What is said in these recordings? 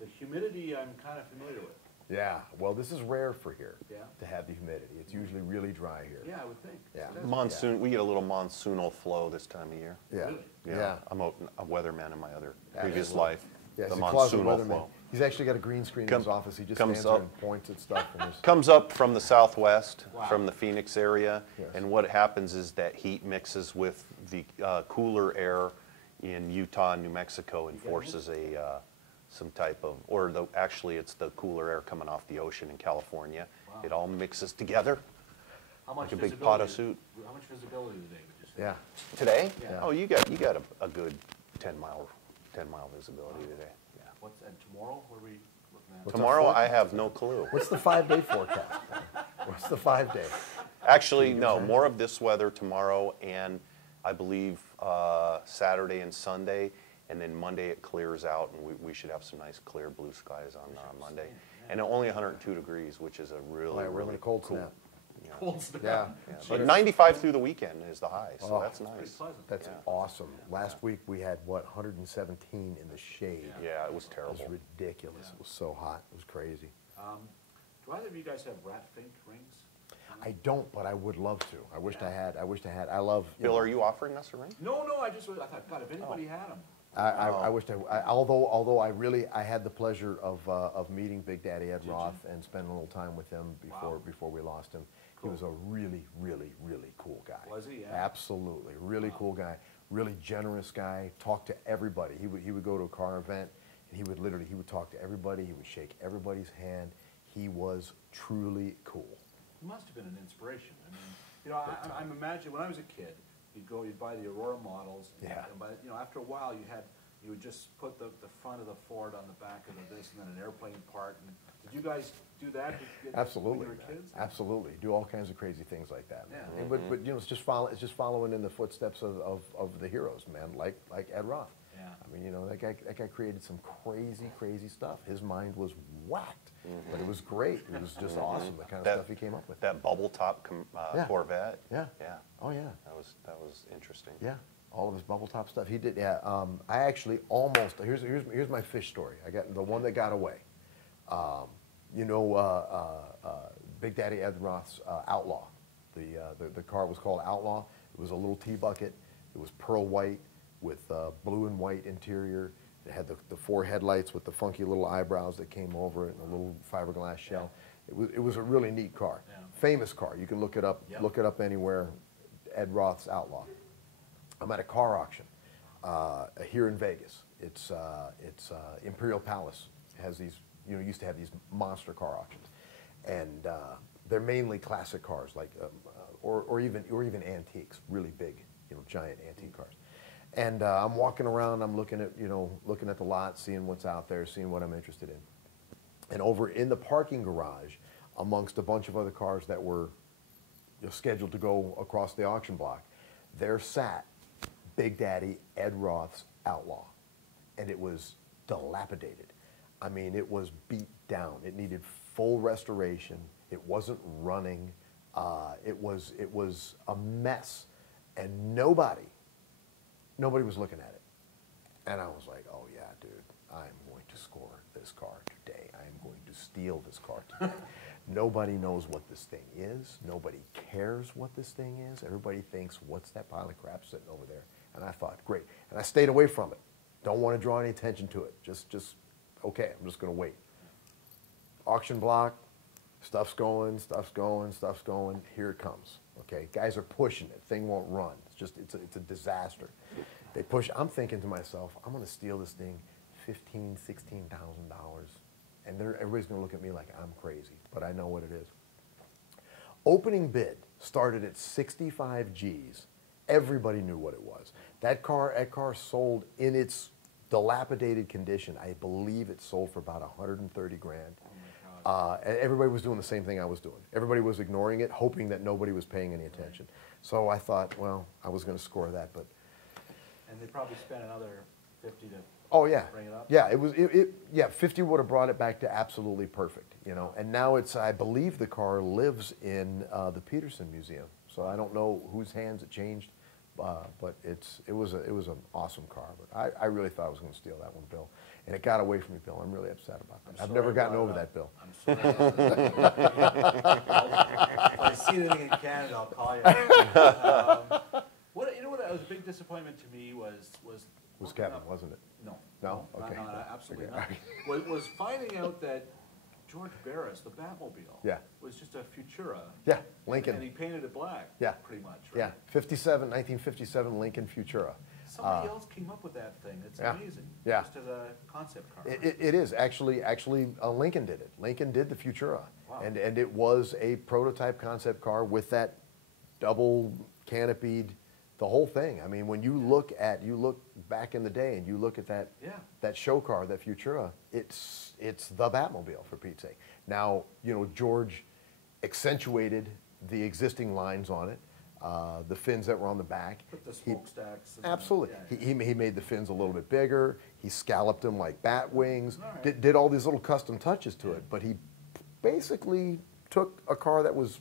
The humidity I'm kind of familiar with. Yeah, well, this is rare for here Yeah. to have the humidity. It's usually really dry here. Yeah, I would think. Yeah. Monsoon, we get a little monsoonal flow this time of year. Yeah. Really? Yeah. I'm a weatherman in my other previous Absolutely. life. Yeah, The he's a closet monsoonal weatherman. flow. He's actually got a green screen in his office. He just comes stands there up. and points at stuff. And there's, Comes up from the southwest, Wow. from the Phoenix area, Yes. and what happens is that heat mixes with the cooler air in Utah and New Mexico and forces a some type of, or actually it's the cooler air coming off the ocean in California. Wow. It all mixes together How much like a big pot of visibility- soup. How much visibility today would you say? yeah. Today? Yeah. Oh, you got a good 10-mile visibility today. Yeah. What's, and tomorrow, what are we looking at? What's Tomorrow our I have no clue. What's the 5-day forecast? What's the 5-day? Actually, no, more of this weather tomorrow and I believe Saturday and Sunday, and then Monday it clears out and we should have some nice clear blue skies on Monday. And only 102 degrees, which is a really, We're in really a cold cool. snap. Yeah. Cold snap. Yeah. Yeah, but 95 through the weekend is the high, so Oh. that's Pretty nice. pleasant. That's awesome. Last week we had, what, 117 in the shade. Yeah, it was It was terrible. ridiculous. It was so hot. It was crazy. Do either of you guys have rat fink rings? I don't, but I would love to. I wished I had. I wished I had. I love. Bill, are you offering us a ring? No, I thought, God, if anybody had them. I wished although I had the pleasure of meeting Big Daddy Ed Roth and spending a little time with him before we lost him. He was a really, really, really cool guy. Was he? Yeah. Absolutely, really cool guy, really generous guy. Talked to everybody. He would go to a car event and he would talk to everybody. He would shake everybody's hand. He was truly cool. He must have been an inspiration. I mean, you know, I'm imagining when I was a kid, you'd buy the Aurora models. Yeah. And by, you know, after a while, you would just put the front of the Ford on the back of this, and then an airplane part. And did you guys do that? Absolutely, When you were kids? absolutely. Do all kinds of crazy things like that. Yeah. And, but you know, it's just following in the footsteps of the heroes, man, like Ed Roth. Yeah. I mean, you know, that guy created some crazy stuff. His mind was whacked, but it was great. It was just awesome, the kind of stuff he came up with. That bubble top Yeah. Corvette. Yeah. Yeah. Oh yeah. That was interesting. Yeah. All of his bubble top stuff. He did. Yeah. I actually almost. Here's my fish story. I got the one that got away. You know, Big Daddy Ed Roth's Outlaw. The car was called Outlaw. It was a little T-bucket. It was pearl white with blue and white interior. It had the 4 headlights with the funky little eyebrows that came over it and a little fiberglass shell. It was a really neat car. Yeah. Famous car. You can look it up. Yep. Look it up anywhere. Ed Roth's Outlaw. I'm at a car auction here in Vegas. It's Imperial Palace. It has these, you know, used to have these monster car auctions, and they're mainly classic cars, like or even antiques, really big, you know, giant antique cars. And I'm walking around. I'm looking at the lot, seeing what's out there, seeing what I'm interested in. And over in the parking garage, amongst a bunch of other cars that were scheduled to go across the auction block, there sat Big Daddy Ed Roth's Outlaw, and it was dilapidated. I mean, it was beat down. It needed full restoration. It wasn't running. It was a mess, and nobody was looking at it. And I was like, oh yeah, dude, I'm going to score this car today. I am going to steal this car today. Nobody knows what this thing is. Nobody cares what this thing is. Everybody thinks, what's that pile of crap sitting over there? And I thought, great. And I stayed away from it. Don't want to draw any attention to it. Just okay, I'm just going to wait. Auction block, stuff's going. Here it comes. Okay, guys are pushing it. Thing won't run. It's a disaster. They push. I'm thinking to myself, I'm going to steal this thing, $15,000, $16,000, and everybody's going to look at me like I'm crazy. But I know what it is. Opening bid started at 65 G's. Everybody knew what it was. That car sold in its dilapidated condition. I believe it sold for about 130 grand. And everybody was doing the same thing I was doing. Everybody was ignoring it, hoping that nobody was paying any attention. So I thought, well, I was going to score that, but. And they probably spent another 50 to bring it up? Yeah, 50 would have brought it back to absolutely perfect, you know. And now I believe the car lives in the Peterson Museum. So I don't know whose hands it changed, But it was an awesome car. But I really thought I was going to steal that one, Bill, and it got away from me, Bill. I'm really upset about that. I've never gotten over that, Bill. I'm sorry. If I see anything in Canada, I'll call you. You know what was a big disappointment to me was Kevin, wasn't it? No. No? Okay. No, absolutely Okay. not. Was finding out that George Barris, the Batmobile, Yeah. was just a Futura. Yeah, Lincoln. And he painted it black. Yeah. Pretty much. Right? Yeah, 1957 Lincoln Futura. Somebody else came up with that thing. It's Yeah. amazing. Yeah. Just as a concept car. It is actually Lincoln did it. Lincoln did the Futura, Wow. and it was a prototype concept car with that double canopied, the whole thing. I mean, when you look back in the day and you look at that that show car, that Futura, it's the Batmobile, for Pete's sake. Now, George accentuated the existing lines on it, the fins that were on the back. Put the smokestacks. Absolutely. Yeah. He made the fins a little bit bigger. He scalloped them like bat wings. All right. Did all these little custom touches to it. But he basically took a car that was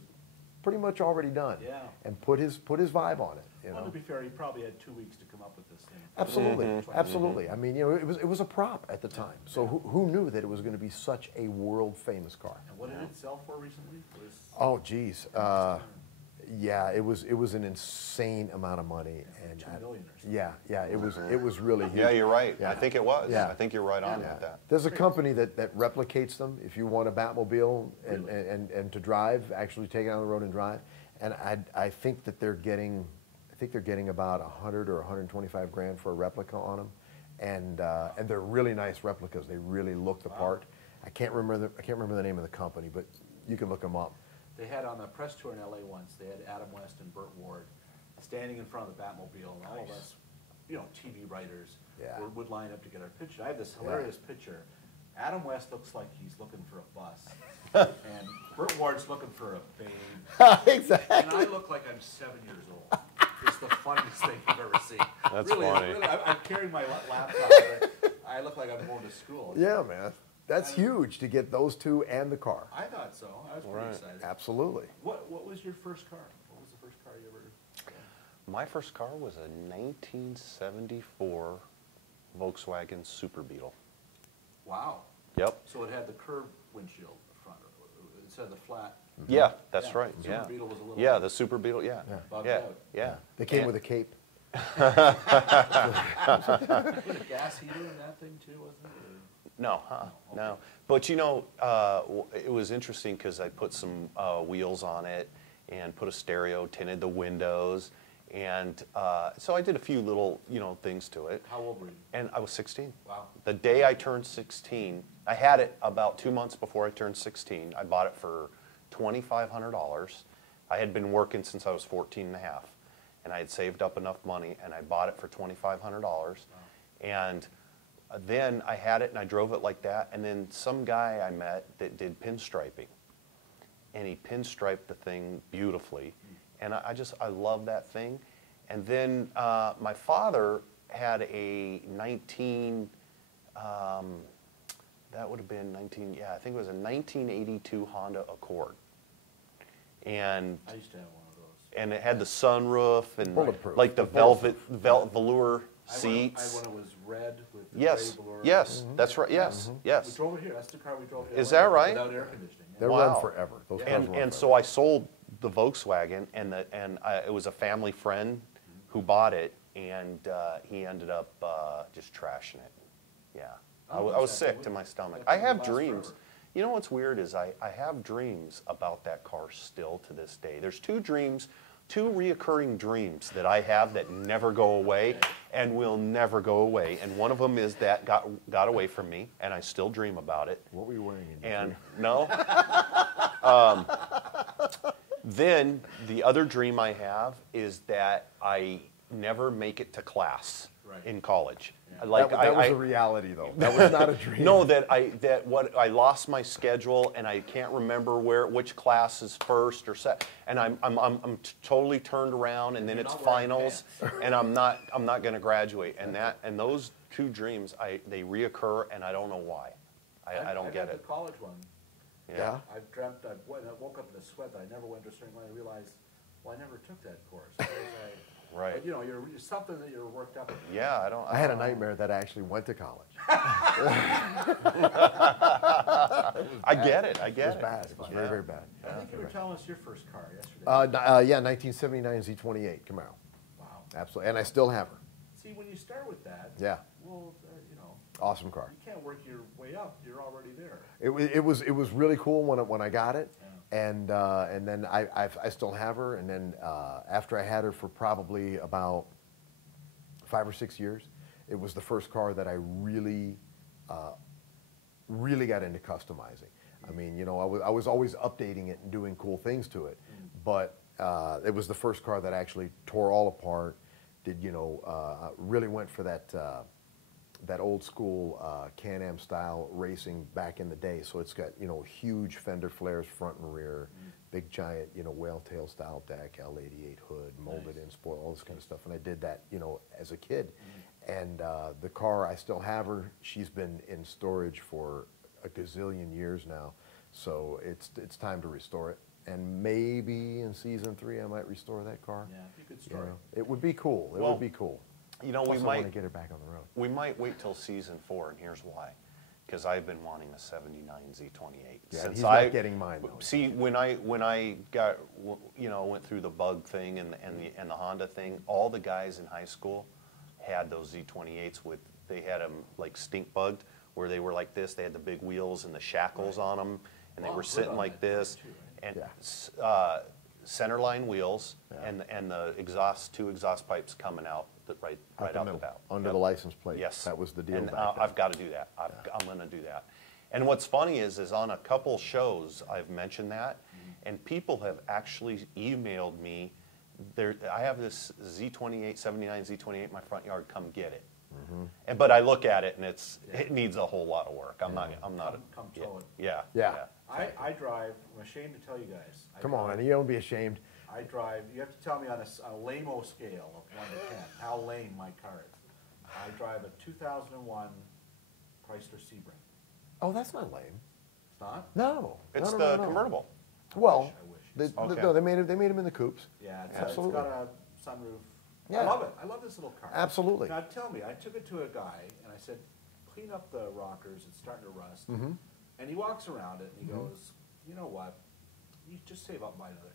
pretty much already done and put his vibe on it. Well, to be fair, he probably had 2 weeks to come up with this thing. Absolutely, absolutely. I mean, it was a prop at the time. So who knew that it was going to be such a world famous car? And what did it sell for recently? Oh, geez. Yeah, it was an insane amount of money, and $2 million or something. yeah, it was really huge. Yeah, you're right. Yeah. I think it was. Yeah. I think you're right on with that. There's a company that replicates them. If you want a Batmobile and to drive, actually take it on the road and drive, and I think that they're getting about 100 or 125 grand for a replica on them, and they're really nice replicas. They really look the part. I can't remember the name of the company, but you can look them up. They had on the press tour in LA once, they had Adam West and Burt Ward standing in front of the Batmobile, and all of us, TV writers, would line up to get our picture. I have this hilarious picture. Adam West looks like he's looking for a bus, and Burt Ward's looking for a babe. Exactly. And I look like I'm 7 years old. It's the funniest thing I've ever seen. That's really, funny. Really, I'm carrying my laptop, but I look like I'm going to school. Yeah, man. That's huge to get those two and the car. I thought so. I was pretty excited. Absolutely. What was your first car? What was the first car you ever got? My first car was a 1974 Volkswagen Super Beetle. Wow. Yep. So it had the curved windshield front. Instead of the flat. Yeah, that's right. Super Yeah. Beetle was a little. Yeah, the Super Beetle. Yeah. Bugged Yeah. out. Yeah. They came with a cape. Was a gas heater in that thing too, wasn't it? No, no. But it was interesting because I put some wheels on it and put a stereo, tinted the windows, and so I did a few little things to it. How old were you? And I was 16. Wow. The day I turned 16, I had it about 2 months before I turned 16. I bought it for $2,500. I had been working since I was 14 and a half, and I had saved up enough money, and I bought it for $2,500. Wow. And then I had it and I drove it like that, and then some guy I met that did pinstriping, and he pinstriped the thing beautifully, and I love that thing. And then my father had a that would have been 19, yeah, I think it was a 1982 Honda Accord, and I used to have one of those. and it had the sunroof and Bulletproof. like the velour seats. I had one that was red with the Yes, gray velour. yes, that's right. Yes, We yes. drove it here. That's the car we drove here. Is that right? Without air conditioning. They Wow. run forever. Those cars run And forever. so I sold the Volkswagen, and it was a family friend who bought it, and he ended up just trashing it. Yeah, I was sick to my stomach. I have dreams. You know what's weird is I have dreams about that car still to this day. There's two reoccurring dreams that I have that never go away and will never go away. And one of them is that got away from me, and I still dream about it. What were you wearing in your And dream? no. Then the other dream I have is that I never make it to class in college. Like that was a reality, though. That was not a dream. No, I lost my schedule and I can't remember which class is first or second, and I'm totally turned around, and then it's finals, and I'm not going to graduate, and those two dreams they reoccur, and I don't know why. I don't get it. The college one. Yeah. I woke up in a sweat that I never went to a certain line. I realized, well, I never took that course. Right. But, you know, it's something that you're worked up about. Yeah, I had a nightmare that I actually went to college. I get it. It was bad. It was very, very bad. I think you were telling us your first car yesterday. Yeah, 1979 Z28 Camaro. Wow. Absolutely, and I still have her. See, when you start with that, Yeah. well, you know, Awesome car. you can't work your way up. You're already there. It was really cool when I got it, Yeah. and then I still have her, and then after I had her for probably about 5 or 6 years, it was the first car that I really got into customizing. I mean, you know, I was always updating it and doing cool things to it, but it was the first car that actually tore all apart. Did you know? Really went for that old school Can-Am style racing back in the day. So it's got, you know, huge fender flares front and rear, big giant, you know, whale tail style deck, L88 hood, molded in spoil, all this kind of stuff. And I did that, you know, as a kid. And the car, I still have her. She's been in storage for a gazillion years now. So it's time to restore it. And maybe in season 3, I might restore that car. Yeah, you could start. You know, it would be cool. It Well, would be cool. You know, Plus, we I want might to get her back on the road. we might wait till season 4, and here's why. Because I've been wanting a '79 Z28 Yeah, he's not getting mine though. See, when I got, you know, went through the bug thing and the Honda thing, all the guys in high school had those Z28s with, they had them like stink bugged, where they were like this. They had the big wheels and the shackles on them, and they were sitting like this, and centerline wheels, and the two exhaust pipes coming out right out the bow. Under the license plate. Yes. That was the deal And back then. I've got to do that. I'm going to do that. And what's funny is on a couple shows I've mentioned that, and people have actually emailed me. I have this Z28, 79 Z28 in my front yard. Come get it. But I look at it and it needs a whole lot of work. I'm not. Come tow it. Yeah. I drive, I'm ashamed to tell you guys. Come on, you don't be ashamed. I drive, you have to tell me on a lame-o scale of 1 to 10, how lame my car is. I drive a 2001 Chrysler Sebring. Oh, that's not lame. It's not? No. It's no, the no, no. convertible. Well, I wish. Okay. no, they made them in the coupes. Yeah, it's Absolutely. got a sunroof. Yeah. I love it. I love this little car. Absolutely. Now, tell me, I took it to a guy, and I said, clean up the rockers, it's starting to rust. And he walks around it, and he goes, you know what, you just save up, buy another car.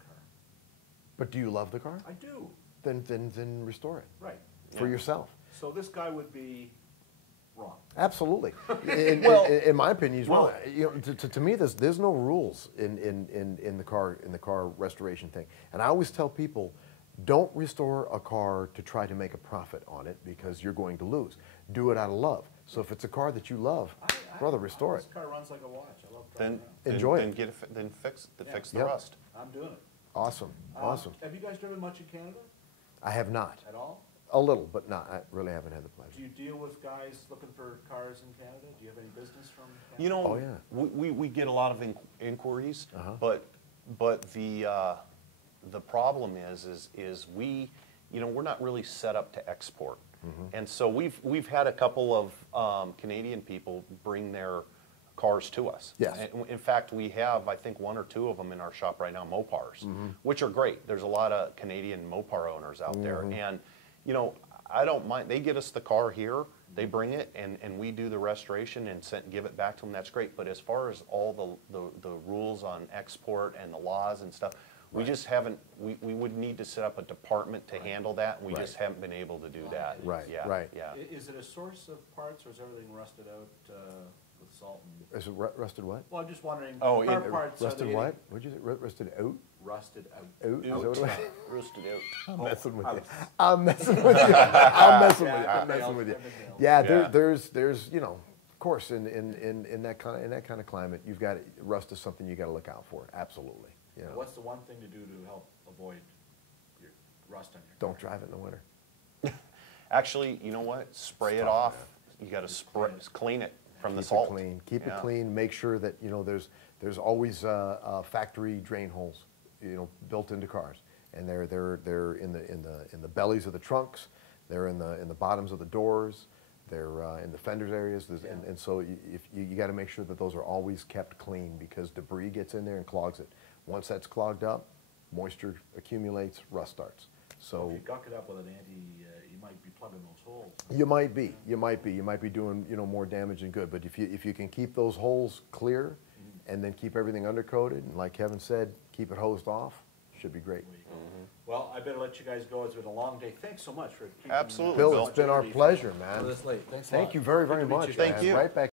But do you love the car? I do. Then restore it. Right. For yourself. So this guy would be wrong. Absolutely. In my opinion, he's wrong. You know, to me, there's no rules in the car restoration thing. And I always tell people, don't restore a car to try to make a profit on it, because you're going to lose. Do it out of love. So if it's a car that you love, brother, restore it. This car runs like a watch. I love driving Then around. Enjoy then it. Get it. Then fix the Yep. rust. I'm doing it. Awesome. Awesome. Have you guys driven much in Canada I have not. at all? A little, but not. I really haven't had the pleasure. Do you deal with guys looking for cars in Canada? Do you have any business from Canada? You know, Oh, yeah. we get a lot of inquiries, but the problem is we, you know, we're not really set up to export, and so we've had a couple of Canadian people bring their cars to us. Yes. And in fact, we have, I think, 1 or 2 of them in our shop right now, Mopars, which are great. There's a lot of Canadian Mopar owners out there, and you know, I don't mind. They get us the car here, they bring it, and we do the restoration and give it back to them. That's great. But as far as all the rules on export and the laws and stuff, we just haven't. We would need to set up a department to handle that, and we just haven't been able to do that. Right, Yeah. right. Yeah. Is it a source of parts, or is everything rusted out with salt? Is it rusted what? Well, I'm just wondering. Oh, car parts. Rusted what? What'd you say? Rusted out? Rusted out. Out? Is that what it was? Roosted out. I'm messing with you. out. I'm messing with you. I'm messing with you. Yeah, I'm messing with you. nailed. Yeah, Yeah. there's you know, of course, in that kind of climate, you've got rust is something you got to look out for. Absolutely. You know, What's the one thing to do to help avoid your rust on your car? don't drive it in the winter. Actually, you know what? Spray it off. You got to clean it from the Keep salt. it clean. Keep Yeah. it clean. Make sure that you know there's always factory drain holes, you know, built into cars, and they're in the bellies of the trunks. They're in the bottoms of the doors. They're in the fenders areas, and so you got to make sure that those are always kept clean, because debris gets in there and clogs it. Once that's clogged up, moisture accumulates, rust starts. So if you gunk it up with an anti, you might be plugging those holes. you might be doing, you know, more damage than good. But if you can keep those holes clear, and then keep everything undercoated, and like Kevin said, keep it hosed off, should be great. Well, I better let you guys go. It's been a long day. Thanks so much for keeping. Absolutely, Bill, Bill. it's been our pleasure, man. This late. Thanks a lot. Thank you very, Good to very meet much. you Thank man. you. Right back